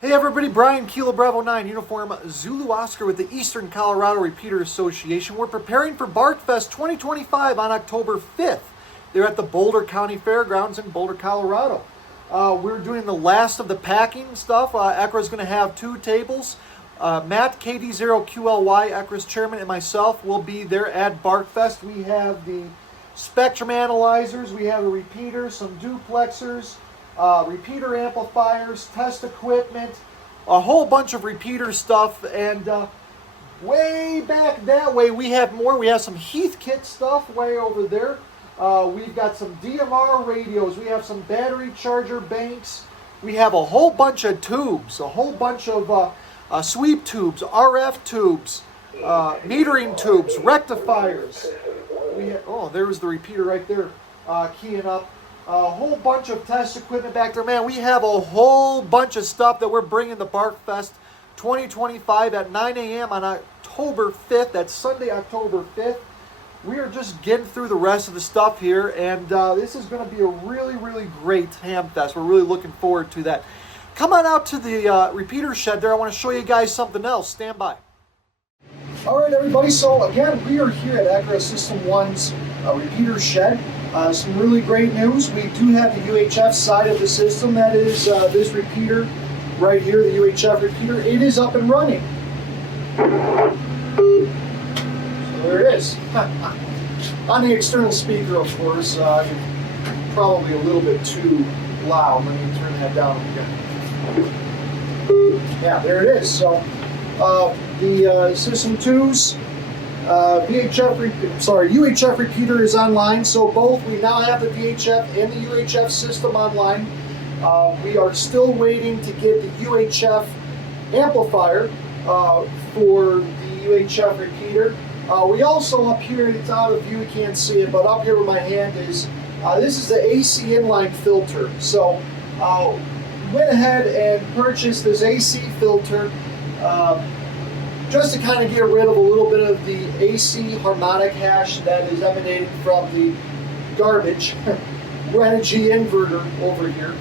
Hey everybody, Brian Kilo Bravo 9 Uniform Zulu Oscar with the Eastern Colorado Repeater Association. We're preparing for BARCFEST 2025 on October 5th. They're at the Boulder County Fairgrounds in Boulder, Colorado. We're doing the last of the packing stuff. ECRA is going to have 2 tables. Matt, KD0QLY, ECRA's chairman, and myself will be there at BARCFEST. We have the spectrum analyzers, we have a repeater, some duplexers, repeater amplifiers, test equipment, a whole bunch of repeater stuff, and way back that way we have more. We have some Heathkit stuff way over there. We've got some DMR radios, we have some battery charger banks, we have a whole bunch of tubes, a whole bunch of sweep tubes, RF tubes, metering tubes, rectifiers. Oh, there's the repeater right there keying up. A whole bunch of test equipment back there. Man, we have a whole bunch of stuff that we're bringing to BARCFEST 2025 at 9 a.m. on October 5th. That's Sunday, October 5th. We are just getting through the rest of the stuff here, and this is going to be a really, really great ham fest. We're really looking forward to that. Come on out to the repeater shed there. I want to show you guys something else. Stand by. All right, everybody. So, again, we are here at ECRA System 1's repeater shed. Some really great news. We do have the UHF side of the system. That is this repeater right here, the UHF repeater. It is up and running. So there it is. On the external speaker, of course, probably a little bit too loud. Let me turn that down again. Yeah, there it is. So the System 2's UHF repeater is online, so both, we now have the VHF and the UHF system online. We are still waiting to get the UHF amplifier for the UHF repeater. We also, up here, it's out of view, you can't see it, but up here where my hand is, this is the AC inline filter. So went ahead and purchased this AC filter just to kind of get rid of a little bit of the AC harmonic hash that is emanating from the garbage energy inverter over here.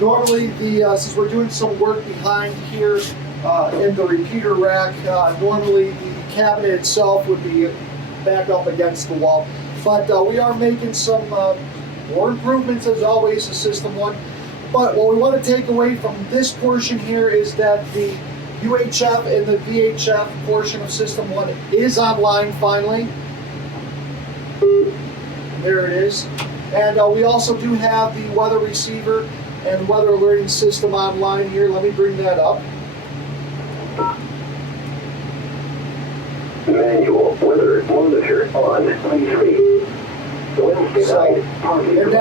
Normally, since we're doing some work behind here in the repeater rack, normally the cabinet itself would be back up against the wall. But we are making some more improvements, as always, to System 1. But what we want to take away from this portion here is that the UHF and the VHF portion of System 1 is online finally. There it is. And we also do have the weather receiver and weather alerting system online here. Let me bring that up. Manual weather monitor on V3. And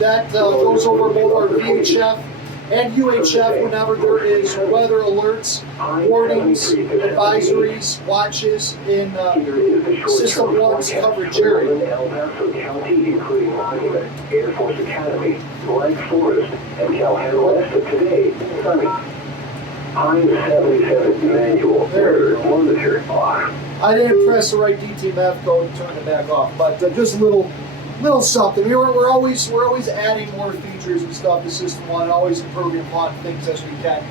that goes over both our VHF and UHF whenever there is weather alerts, warnings, advisories, watches in System 1's coverage area. El Paso County, including Monument, Air Force Academy, Blank Forest, and Calhoun-West today, sunny. High 77 manual weather monitor off. I didn't press the right DTMF code and turn it back off, but just a little something. We're always adding more features and stuff to System 1, always improving upon things as we can.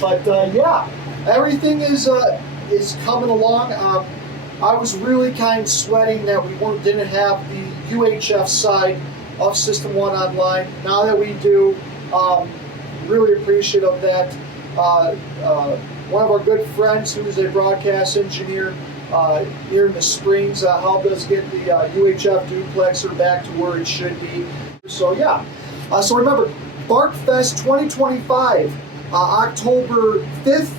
But yeah, everything is coming along. I was really kind of sweating that we didn't have the UHF side of System 1 online. Now that we do, really appreciative of that. One of our good friends, who is a broadcast engineer here in the Springs, helped us get the UHF duplexer back to where it should be. So yeah, so remember, BARCFEST 2025, October 5th,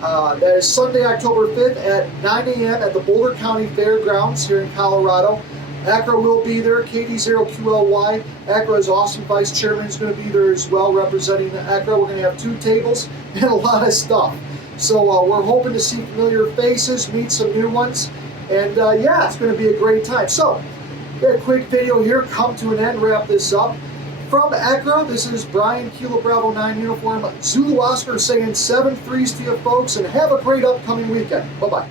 that is Sunday, October 5th at 9 a.m. at the Boulder County Fairgrounds here in Colorado. ECRA will be there, KD0QLY. ECRA's awesome vice chairman is going to be there as well, representing the ECRA. We're going to have 2 tables and a lot of stuff. So we're hoping to see familiar faces, meet some new ones, and yeah, it's going to be a great time. So, a quick video here, come to an end, wrap this up. From ECRA, this is Brian Kilo Bravo 9 Uniform Zulu Oscar saying 7 threes to you folks, and have a great upcoming weekend. Bye-bye.